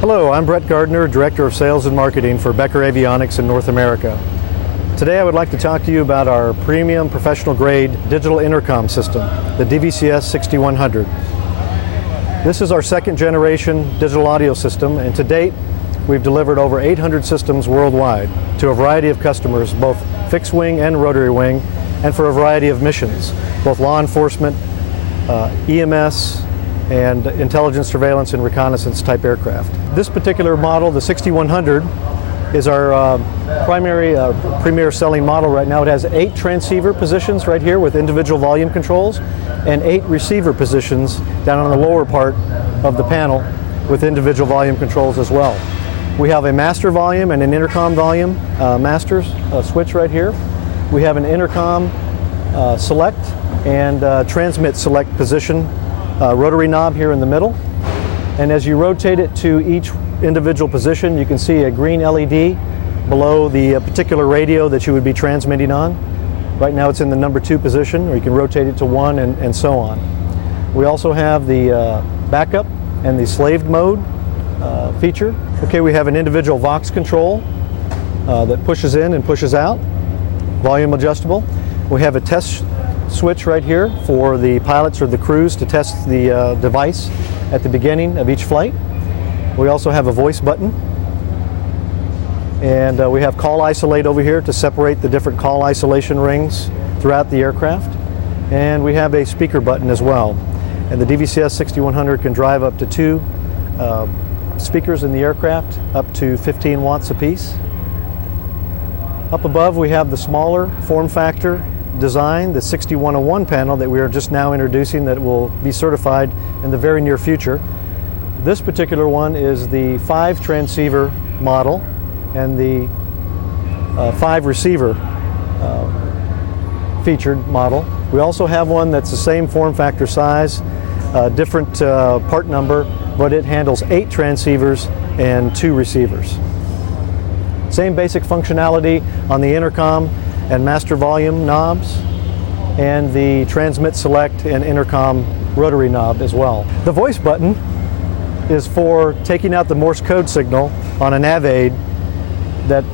Hello, I'm Brett Gardner, Director of Sales and Marketing for Becker Avionics in North America. Today I would like to talk to you about our premium professional grade digital intercom system, the DVCS 6100. This is our second generation digital audio system, and to date we've delivered over 800 systems worldwide to a variety of customers, both fixed wing and rotary wing, and for a variety of missions, both law enforcement, EMS, and intelligence, surveillance, and reconnaissance type aircraft. This particular model, the 6100, is our premier selling model right now. It has 8 transceiver positions right here with individual volume controls, and 8 receiver positions down on the lower part of the panel with individual volume controls as well. We have a master volume and an intercom volume master switch right here. We have an intercom select and transmit select position rotary knob here in the middle. And as you rotate it to each individual position, you can see a green LED below the particular radio that you would be transmitting on. Right now it's in the number 2 position, or you can rotate it to 1 and so on. We also have the backup and the slaved mode feature. Okay, we have an individual Vox control that pushes in and pushes out, volume adjustable. We have a test switch right here for the pilots or the crews to test the device at the beginning of each flight. We also have a voice button, and we have call isolate over here to separate the different call isolation rings throughout the aircraft, and we have a speaker button as well. And the DVCS 6100 can drive up to 2 speakers in the aircraft, up to 15 watts apiece. Up above we have the smaller form factor design, the 6101 panel that we are just now introducing, that will be certified in the very near future. This particular one is the 5 transceiver model and the 5 receiver featured model. We also have one that's the same form factor size, different part number, but it handles 8 transceivers and 2 receivers. Same basic functionality on the intercom and master volume knobs, and the transmit select and intercom rotary knob as well. The voice button is for taking out the Morse code signal on a nav aid,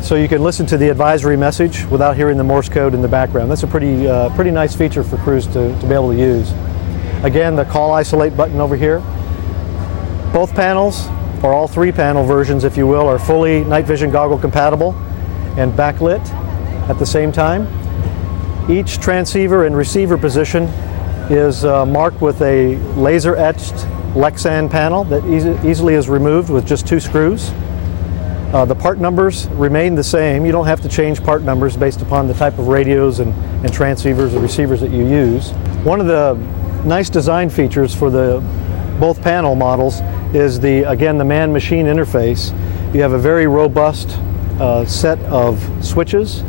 so you can listen to the advisory message without hearing the Morse code in the background. That's a pretty nice feature for crews to be able to use. Again, the call isolate button over here. Both panels, or all 3 panel versions if you will, are fully night vision goggle compatible and backlit at the same time. Each transceiver and receiver position is marked with a laser etched Lexan panel that easily is removed with just 2 screws. The part numbers remain the same. You don't have to change part numbers based upon the type of radios and transceivers or receivers that you use. One of the nice design features for both panel models is again the man-machine interface. You have a very robust set of switches,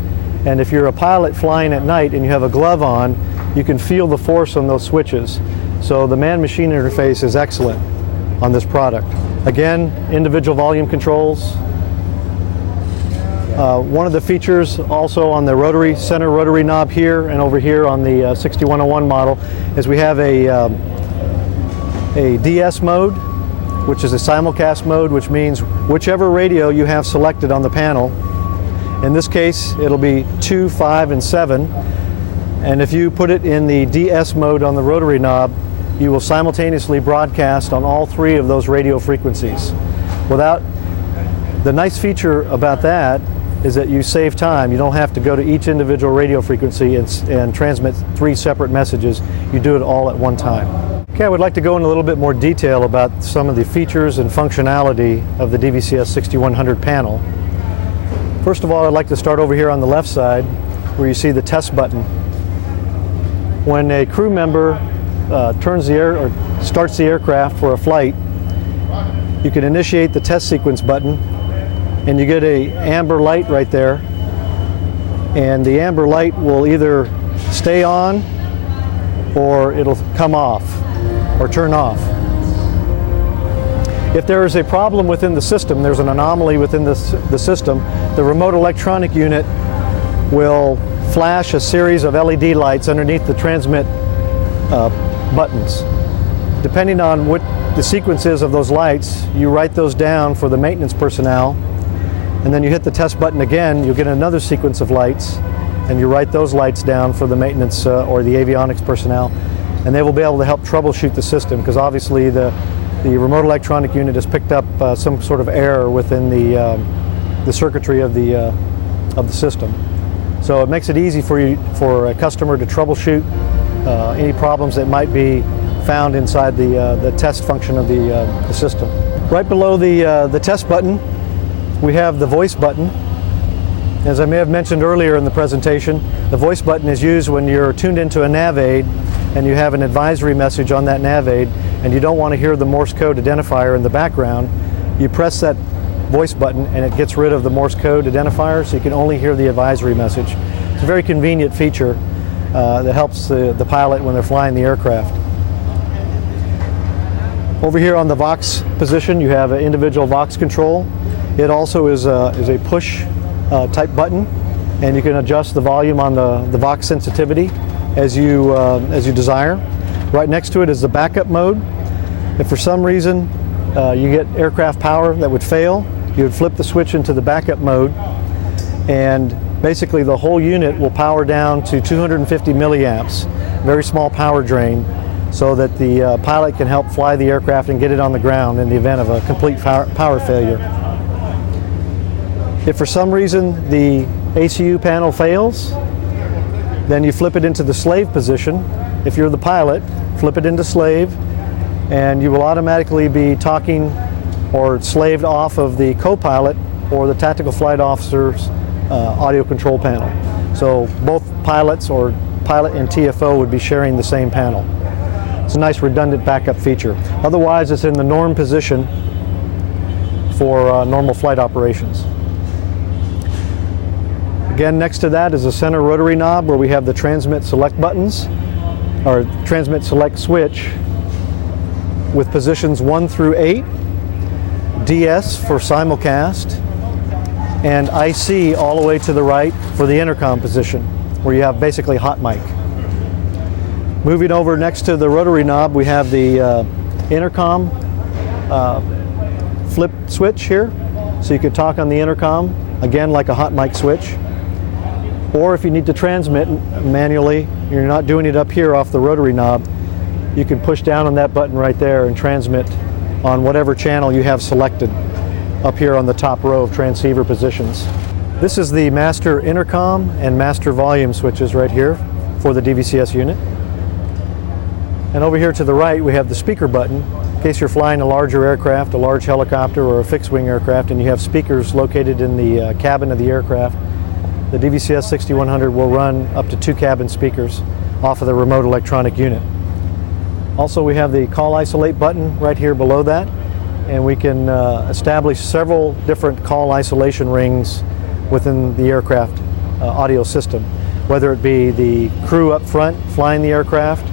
and if you're a pilot flying at night and you have a glove on, you can feel the force on those switches. So the man-machine interface is excellent on this product. Again, individual volume controls. One of the features also on the center rotary knob here and over here on the 6101 model is we have a DS mode, which is a simulcast mode, which means whichever radio you have selected on the panel. In this case, it'll be 2, 5, and 7. And if you put it in the DS mode on the rotary knob, you will simultaneously broadcast on all 3 of those radio frequencies. The nice feature about that is that you save time. You don't have to go to each individual radio frequency and transmit 3 separate messages. You do it all at one time. Okay, I would like to go into a little bit more detail about some of the features and functionality of the DVCS 6100 panel. First of all, I'd like to start over here on the left side where you see the test button. When a crew member starts the aircraft for a flight, you can initiate the test sequence button, and you get an amber light right there, and the amber light will either stay on or it'll come off or turn off. If there is a problem within the system, there's an anomaly within the system, the remote electronic unit will flash a series of LED lights underneath the transmit buttons. Depending on what the sequence is of those lights, you write those down for the maintenance personnel, and then you hit the test button again, you'll get another sequence of lights, and you write those lights down for the maintenance or the avionics personnel, and they will be able to help troubleshoot the system, because obviously the remote electronic unit has picked up some sort of error within the circuitry of the system. So it makes it easy for a customer to troubleshoot any problems that might be found inside the test function of the system. Right below the test button, we have the voice button. As I may have mentioned earlier in the presentation, the voice button is used when you're tuned into a nav aid and you have an advisory message on that nav aid and you don't want to hear the Morse code identifier in the background. You press that voice button and it gets rid of the Morse code identifier, so you can only hear the advisory message. It's a very convenient feature that helps the pilot when they're flying the aircraft. Over here on the Vox position, you have an individual Vox control. It also is a push type button, and you can adjust the volume on the Vox sensitivity as you desire. Right next to it is the backup mode. If for some reason you get aircraft power that would fail, you would flip the switch into the backup mode, and basically the whole unit will power down to 250 milliamps, very small power drain, so that the pilot can help fly the aircraft and get it on the ground in the event of a complete power failure. If for some reason the ACU panel fails, then you flip it into the slave position. If you're the pilot, flip it into slave, and you will automatically be talking or slaved off of the co-pilot or the tactical flight officer's audio control panel. So both pilots, or pilot and TFO, would be sharing the same panel. It's a nice redundant backup feature. Otherwise, it's in the norm position for normal flight operations. Again, next to that is a center rotary knob where we have the transmit select buttons, or transmit select switch, with positions 1 through 8, DS for simulcast, and IC all the way to the right for the intercom position, where you have basically hot mic. Moving over next to the rotary knob, we have the intercom flip switch here, so you can talk on the intercom, again like a hot mic switch. Or if you need to transmit manually, you're not doing it up here off the rotary knob, you can push down on that button right there and transmit on whatever channel you have selected up here on the top row of transceiver positions. This is the master intercom and master volume switches right here for the DVCS unit. And over here to the right, we have the speaker button in case you're flying a larger aircraft, a large helicopter or a fixed-wing aircraft, and you have speakers located in the cabin of the aircraft. The DVCS 6100 will run up to 2 cabin speakers off of the remote electronic unit. Also, we have the call isolate button right here below that, and we can establish several different call isolation rings within the aircraft audio system, whether it be the crew up front flying the aircraft,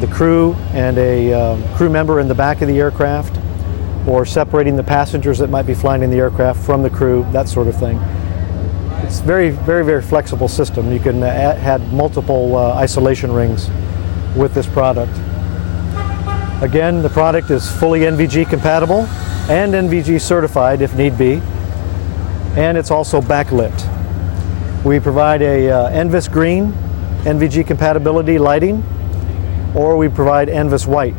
the crew and a crew member in the back of the aircraft, or separating the passengers that might be flying in the aircraft from the crew, that sort of thing. It's very, very, very flexible system. You can add multiple isolation rings with this product. Again, the product is fully NVG compatible and NVG certified if need be, and it's also backlit. We provide a NVIS green NVG compatibility lighting, or we provide NVIS white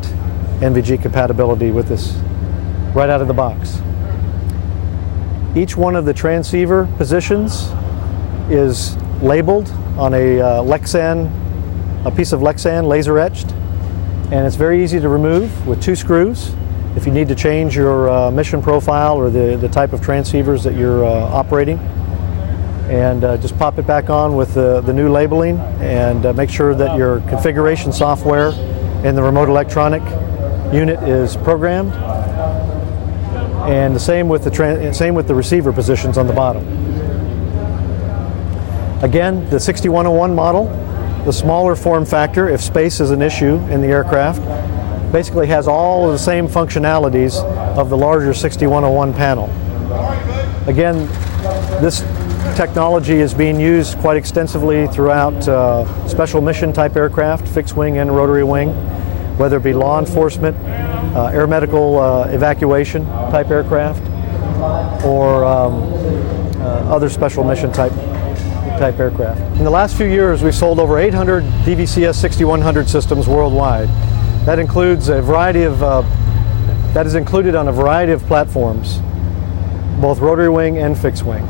NVG compatibility with this right out of the box. Each one of the transceiver positions is labeled on a piece of Lexan laser etched, and it's very easy to remove with 2 screws. If you need to change your mission profile or the type of transceivers that you're operating, and just pop it back on with the new labeling, and make sure that your configuration software in the remote electronic unit is programmed, and the same with the receiver positions on the bottom. Again, the 6101 model, the smaller form factor if space is an issue in the aircraft, basically has all of the same functionalities of the larger 6101 panel. Again, this technology is being used quite extensively throughout special mission type aircraft, fixed wing and rotary wing, whether it be law enforcement, air medical evacuation type aircraft, or other special mission type aircraft. In the last few years, we've sold over 800 DVCS 6100 systems worldwide. That includes a variety of that is included on a variety of platforms, both rotary wing and fixed wing.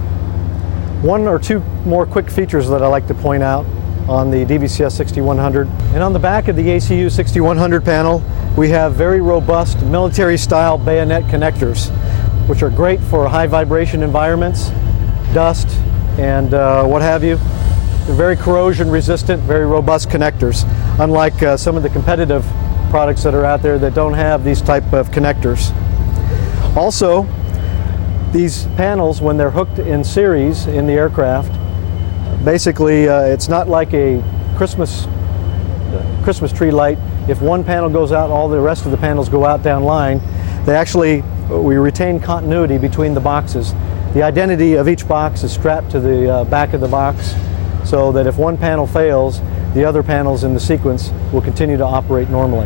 One or two more quick features that I like to point out on the DVCS 6100. And on the back of the ACU 6100 panel, we have very robust military-style bayonet connectors, which are great for high vibration environments, dust, and what have you. They're very corrosion resistant, very robust connectors, unlike some of the competitive products that are out there that don't have these type of connectors. Also, these panels, when they're hooked in series in the aircraft, basically it's not like a Christmas tree light. If one panel goes out, all the rest of the panels go out down line. We retain continuity between the boxes. The identity of each box is strapped to the back of the box, so that if one panel fails, the other panels in the sequence will continue to operate normally.